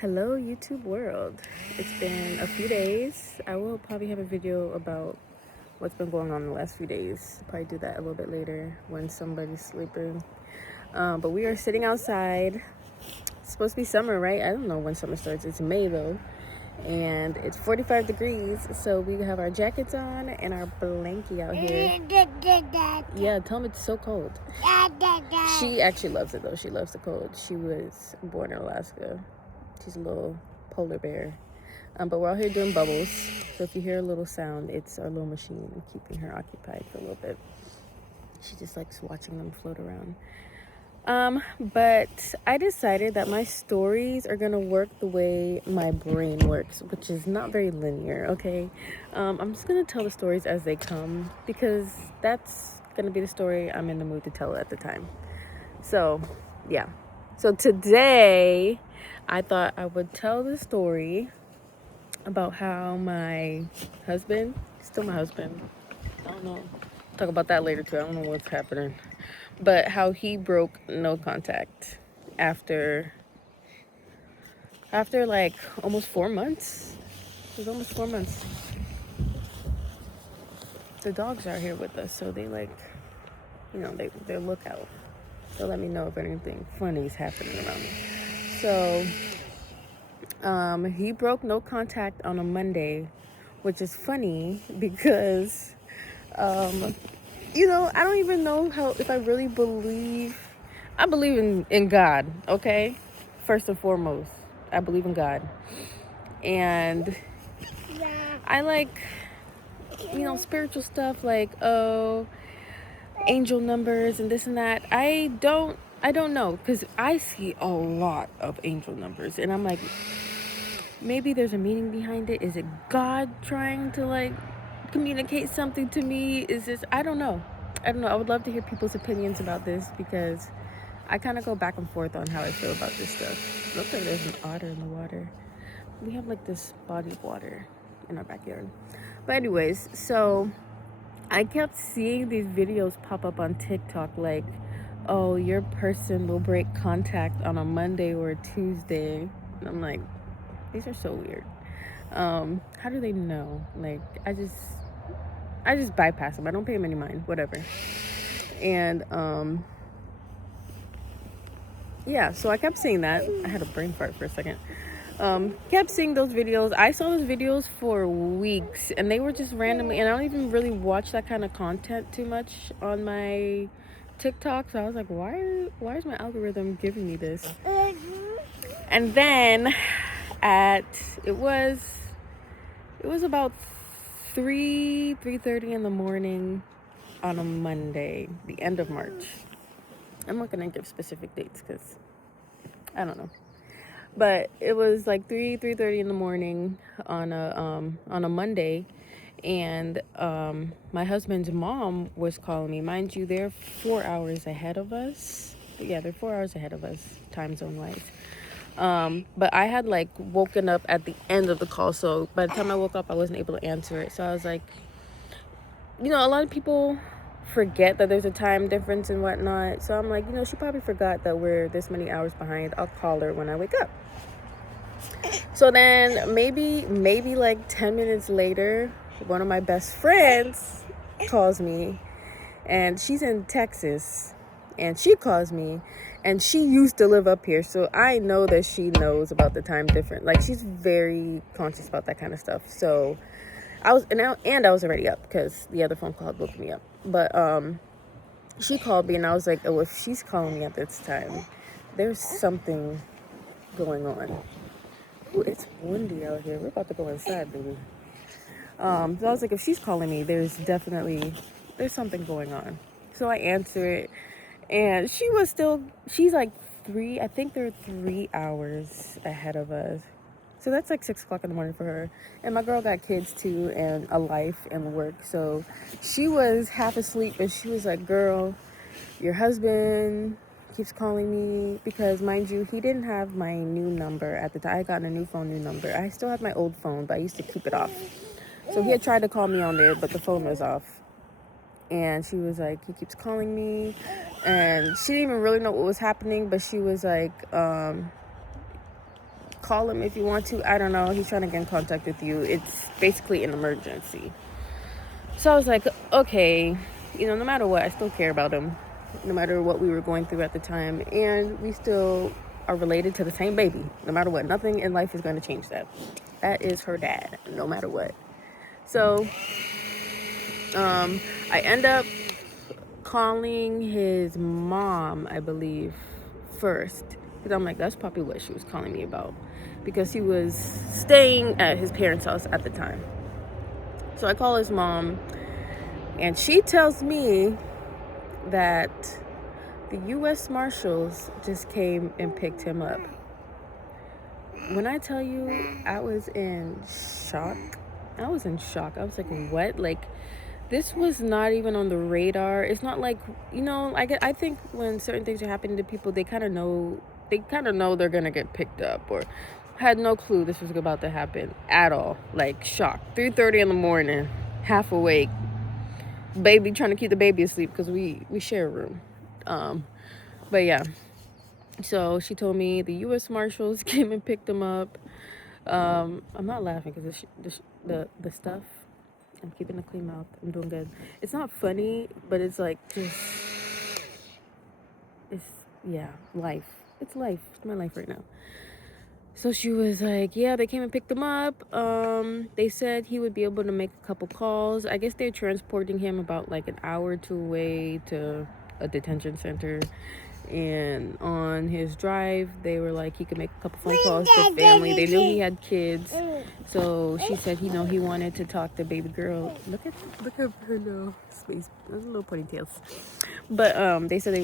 Hello YouTube world. It's been a few days. I will probably have a video about what's been going on the last few days. Probably do that a little bit later when somebody's sleeping. But we are sitting outside. It's supposed to be summer, right? I don't know when summer starts. It's May though. And it's 45 degrees. So we have our jackets on and our blankie out here. Yeah, tell me it's so cold. She actually loves it though. She loves the cold. She was born in Alaska. She's a little polar bear. But we're out here doing bubbles. So if you hear a little sound, it's our little machine keeping her occupied for a little bit. She just likes watching them float around. But I decided that my stories are gonna work the way my brain works, which is not very linear, okay? I'm just gonna tell the stories as they come because that's gonna be the story I'm in the mood to tell at the time. So, yeah. So today, I thought I would tell the story about how my husband, still my husband, I don't know, talk about that later too, I don't know what's happening, but how he broke no contact after like almost 4 months. It was almost 4 months. The dogs are here with us, so they like, they look out. They'll let me know if anything funny is happening around me. So he broke no contact on a Monday, which is funny because, I don't even know if I really believe. I believe in God, okay? First and foremost, I believe in God. And I like, spiritual stuff like, angel numbers and this and that. I don't know because I see a lot of angel numbers and I'm like, maybe there's a meaning behind it. Is it God trying to like communicate something to me? Is this, I don't know. I would love to hear people's opinions about this because I kind of go back and forth on how I feel about this stuff. Looks like there's an otter in the water. We have like this body of water in our backyard. But anyways, so I kept seeing these videos pop up on TikTok like, oh, your person will break contact on a Monday or a Tuesday. And I'm like, these are so weird. How do they know? Like, I just bypass them. I don't pay them any mind, whatever. And yeah, so I kept seeing that. I had a brain fart for a second. Kept seeing those videos. I saw those videos for weeks and they were just randomly, and I don't even really watch that kind of content too much on my TikTok. So I was like, why is my algorithm giving me this? And then it was about 3:30 in the morning on a Monday, the end of March. I'm not gonna give specific dates because I don't know. But it was like 3:30 in the morning on a Monday, and my husband's mom was calling me. Mind you, they're 4 hours ahead of us. Yeah, they're 4 hours ahead of us, time zone wise. But I had like woken up at the end of the call, so by the time I woke up, I wasn't able to answer it. So I was like, a lot of people forget that there's a time difference and whatnot. So I'm like, she probably forgot that we're this many hours behind. I'll call her when I wake up. So then maybe like 10 minutes later, one of my best friends calls me, and she's in Texas, and she calls me, and she used to live up here, so I know that she knows about the time difference. Like, she's very conscious about that kind of stuff. So I was already up because the other phone call woke me up. But she called me, and I was like, oh, if she's calling me at this time, there's something going on. Ooh, it's windy out here. We're about to go inside, baby. So I was like, if she's calling me, there's something going on. So I answer it, and she's like I think they're 3 hours ahead of us. So that's like 6 o'clock in the morning for her. And my girl got kids too, and a life and work. So she was half asleep, and she was like, girl, your husband keeps calling me, because mind you, he didn't have my new number at the time. I got a new phone, new number. I still had my old phone, but I used to keep it off. So he had tried to call me on there, but the phone was off. And she was like, he keeps calling me. And she didn't even really know what was happening, but she was like, call him if you want to. I don't know. He's trying to get in contact with you. It's basically an emergency. So I was like, okay, no matter what, I still care about him, no matter what we were going through at the time. And we still are related to the same baby, no matter what. Nothing in life is going to change that. That is her dad, no matter what. So I end up calling his mom, I believe, first. Because I'm like, that's probably what she was calling me about. Because he was staying at his parents' house at the time. So I call his mom, and she tells me that the U.S. Marshals just came and picked him up. When I tell you, I was in shock. I was like, what? Like, this was not even on the radar. It's not like, I think when certain things are happening to people, they kind of know they're going to get picked up, or had no clue this was about to happen at all. Like, shocked. 3:30 in the morning, half awake, baby, trying to keep the baby asleep because we share a room. But yeah, so she told me the U.S. Marshals came and picked him up. I'm not laughing because the stuff, I'm keeping a clean mouth. I'm doing good. It's not funny, but it's like life. It's life. It's my life right now. So she was like, yeah, they came and picked him up. They said he would be able to make a couple calls. I guess they're transporting him about like an hour or two away to a detention center. And on his drive, they were like, he could make a couple phone calls to family. They knew he had kids. So she said, he wanted to talk to baby girl. Look at her little space, those little ponytails. But they said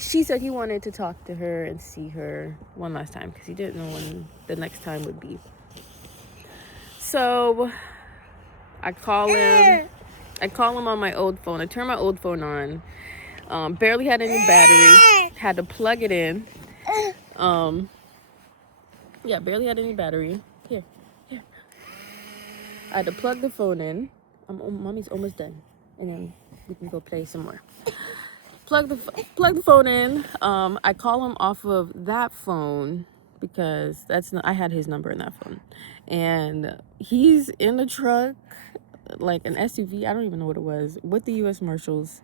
she said he wanted to talk to her and see her one last time because he didn't know when the next time would be. So I call him on my old phone. I turn my old phone on. Barely had any battery. Had to plug it in. Barely had any battery. Here. I had to plug the phone in. Mommy's almost done, and then we can go play some more. Plug the phone in. I call him off of that phone because I had his number in that phone, and he's in the truck, like an SUV. I don't even know what it was, with the U.S. Marshals.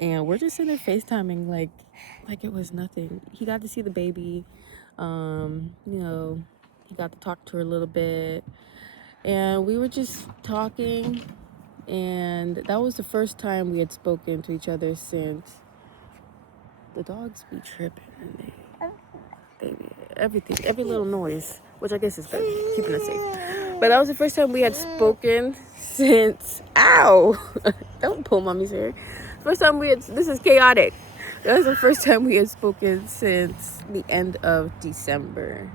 And we're just sitting there FaceTiming like it was nothing. He got to see the baby. He got to talk to her a little bit. And we were just talking. And that was the first time we had spoken to each other since the dogs be tripping. And every little noise, which I guess is good, keeping us safe. But that was the first time we had spoken since, ow, don't pull mommy's hair. This is chaotic. That was the first time we had spoken since the end of December.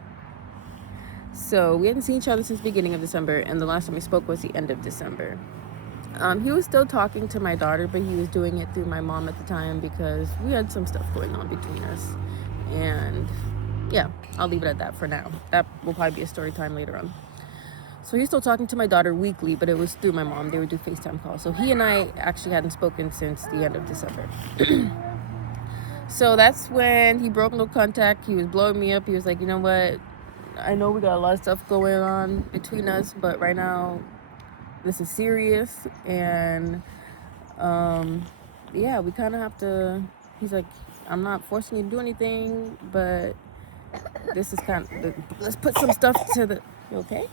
So we hadn't seen each other since the beginning of December, and the last time we spoke was the end of December. He was still talking to my daughter, but he was doing it through my mom at the time because we had some stuff going on between us. And yeah, I'll leave it at that for now. That will probably be a story time later on. So he's still talking to my daughter weekly, but it was through my mom. They would do FaceTime calls. So he and I actually hadn't spoken since the end of December. So that's when he broke no contact. He was blowing me up. He was like, you know what? I know we got a lot of stuff going on between us, but right now, this is serious. And, we kind of have to... He's like, I'm not forcing you to do anything, but this is kind of... Let's put some stuff to the... You okay?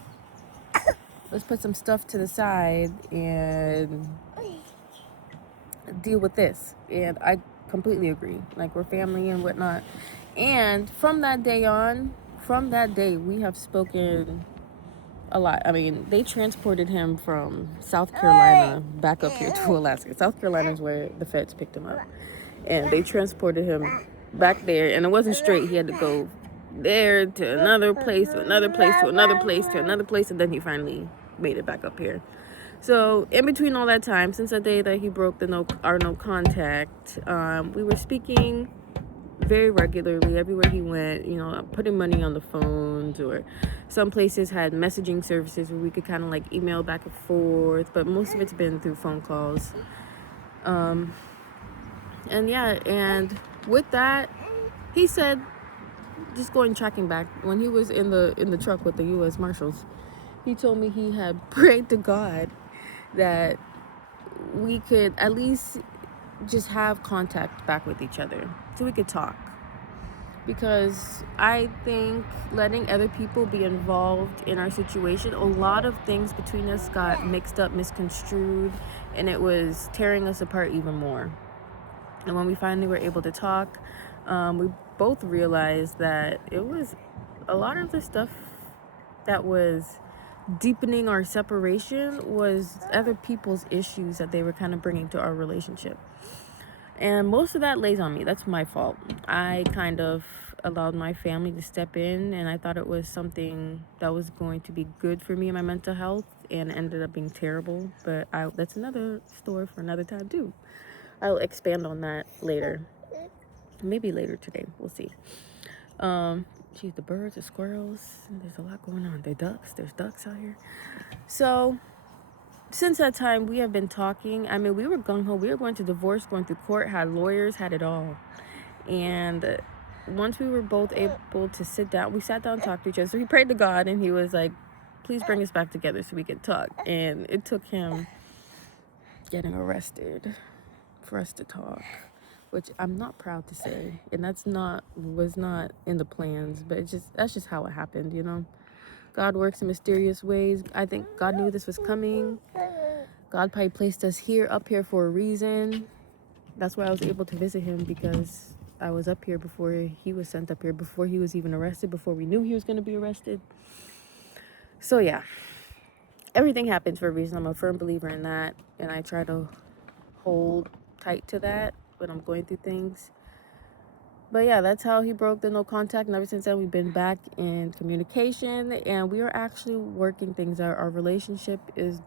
Let's put some stuff to the side and deal with this. And I completely agree. Like, we're family and whatnot. And from that day, we have spoken a lot. I mean, they transported him from South Carolina back up here to Alaska. South Carolina is where the feds picked him up. And they transported him back there. And it wasn't straight. He had to go there to another place, to another place, to another place, to another place. And then he finally made it back up here. So in between all that time, since that day that he broke no contact, we were speaking very regularly everywhere he went, putting money on the phones, or some places had messaging services where we could kind of like email back and forth, but most of it's been through phone calls. And with that, he said just going tracking back, when he was in the truck with the U.S. Marshals, he told me he had prayed to God that we could at least just have contact back with each other so we could talk. Because I think letting other people be involved in our situation, a lot of things between us got mixed up, misconstrued, and it was tearing us apart even more. And when we finally were able to talk, we both realized that it was a lot of the stuff that was deepening our separation was other people's issues that they were kind of bringing to our relationship. And most of that lays on me. That's my fault. I kind of allowed my family to step in, and I thought it was something that was going to be good for me and my mental health, and it ended up being terrible. But that's another story for another time too. I'll expand on that later. Maybe later today. We'll see. Geez, the birds, the squirrels. There's a lot going on. There's ducks out here. So since that time, we have been talking. I mean, we were gung-ho. We were going to divorce, going through court, had lawyers, had it all. And once we were both able to sit down, we sat down and talked to each other. So he prayed to God, and he was like, please bring us back together so we could talk. And it took him getting arrested for us to talk, which I'm not proud to say. And was not in the plans, but that's just how it happened, you know? God works in mysterious ways. I think God knew this was coming. God probably placed us up here for a reason. That's why I was able to visit him, because I was up here before he was sent up here, before he was even arrested, before we knew he was going to be arrested. So yeah, everything happens for a reason. I'm a firm believer in that, and I try to hold tight to that when I'm going through things. But yeah, that's how he broke the no contact, and ever since then we've been back in communication, and we are actually working things out. Our relationship is,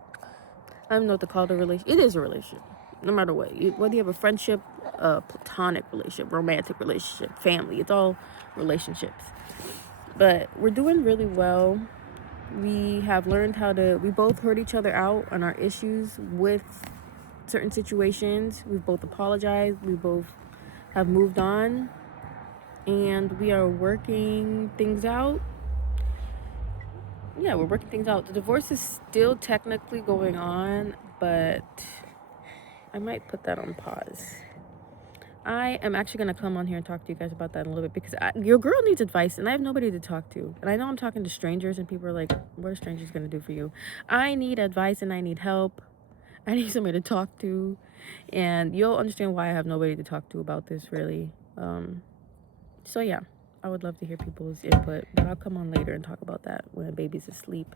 I don't know what to call it, it is a relationship, no matter what. Whether you have a friendship, a platonic relationship, romantic relationship, family, it's all relationships. But we're doing really well. We have learned we both heard each other out on our issues with certain situations. We've both apologized. We both have moved on. And we are working things out. Yeah, we're working things out. The divorce is still technically going on, but I might put that on pause. I am actually going to come on here and talk to you guys about that in a little bit, because your girl needs advice, and I have nobody to talk to. And I know I'm talking to strangers, and people are like, what are strangers going to do for you? I need advice, and I need help. I need somebody to talk to. And you'll understand why I have nobody to talk to about this, really. So yeah, I would love to hear people's input, but I'll come on later and talk about that when baby's asleep.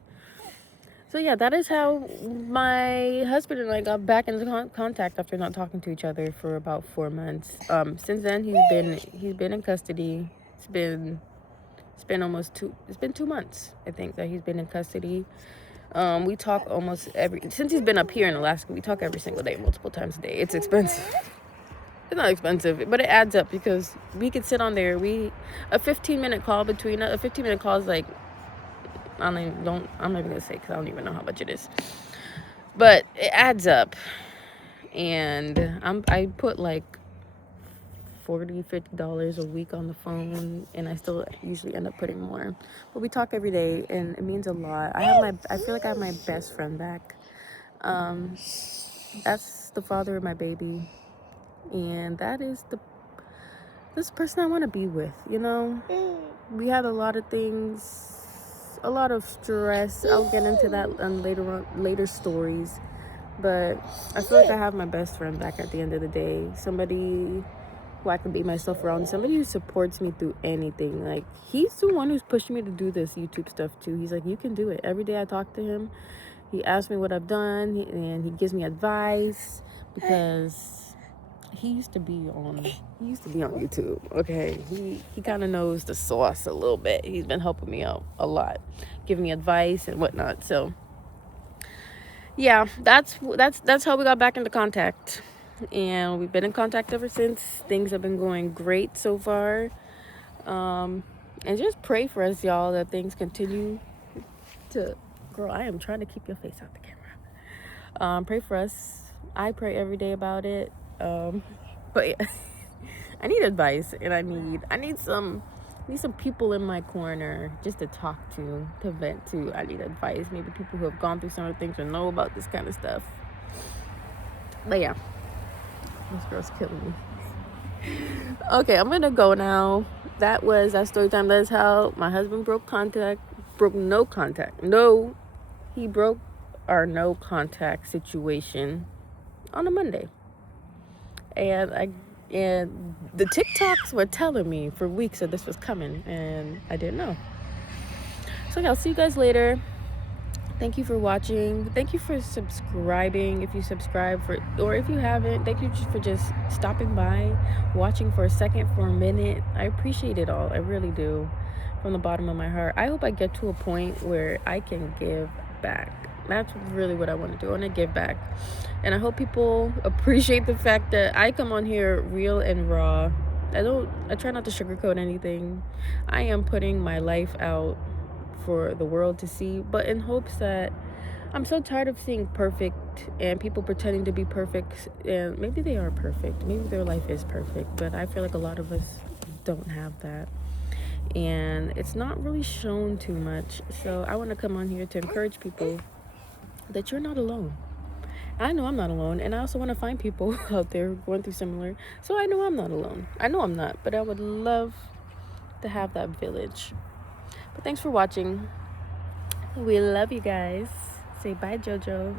So yeah, that is how my husband and I got back into contact after not talking to each other for about 4 months. Since then he's been in custody. It's been 2 months, I think, that he's been in custody. We talk since he's been up here in Alaska, we talk every single day, multiple times a day. It's expensive. It's not expensive, but it adds up, because we could sit on there. A 15-minute call between us. A 15-minute call is like, I'm not even gonna say, because I don't even know how much it is. But it adds up, and I put like $40-$50 a week on the phone, and I still usually end up putting more. But we talk every day, and it means a lot. I feel like I have my best friend back. That's the father of my baby. And that is this person I want to be with, you know? We had a lot of things, a lot of stress. I'll get into that on later stories. But I feel like I have my best friend back at the end of the day. Somebody who I can be myself around. Somebody who supports me through anything. Like, he's the one who's pushing me to do this YouTube stuff too. He's like, you can do it. Every day I talk to him, he asks me what I've done, and he gives me advice, because he used to be on YouTube. Okay, he kind of knows the sauce a little bit. He's been helping me out a lot, giving me advice and whatnot. So yeah, that's how we got back into contact, and we've been in contact ever since. Things have been going great so far. And just pray for us, y'all, that things continue to grow. I am trying to keep your face out the camera. Pray for us. I pray every day about it. But yeah, I need advice, and I need some need some people in my corner just to talk to vent to. I need advice. Maybe people who have gone through some of the things or know about this kind of stuff. But yeah, this girl's killing me. Okay, I'm gonna go now. That was that story time. That's how my husband broke no contact. No, he broke our no contact situation on a Monday. And the TikToks were telling me for weeks that this was coming, and I didn't know. So yeah, I'll see you guys later. Thank you for watching. Thank you for subscribing if you subscribe, or if you haven't, thank you for just stopping by, watching for a second, for a minute. I appreciate it all. I really do, from the bottom of my heart. I hope I get to a point where I can give back. That's really what I want to do. I want to give back. And I hope people appreciate the fact that I come on here real and raw. I try not to sugarcoat anything. I am putting my life out for the world to see, but in hopes that I'm so tired of seeing perfect and people pretending to be perfect, and maybe they are perfect, maybe their life is perfect, but I feel like a lot of us don't have that, and it's not really shown too much. So I want to come on here to encourage people that you're not alone. I know I'm not alone, and I also want to find people out there going through similar, so I know I'm not alone. I know I'm not, but I would love to have that village. But thanks for watching. We love you guys. Say bye, JoJo.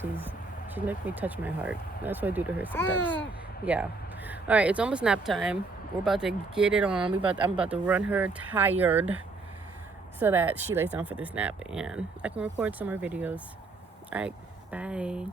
She makes me touch my heart. That's what I do to her sometimes. Yeah. All right, it's almost nap time. We're about to get it on. I'm about to run her tired so that she lays down for this nap and I can record some more videos. All right, bye.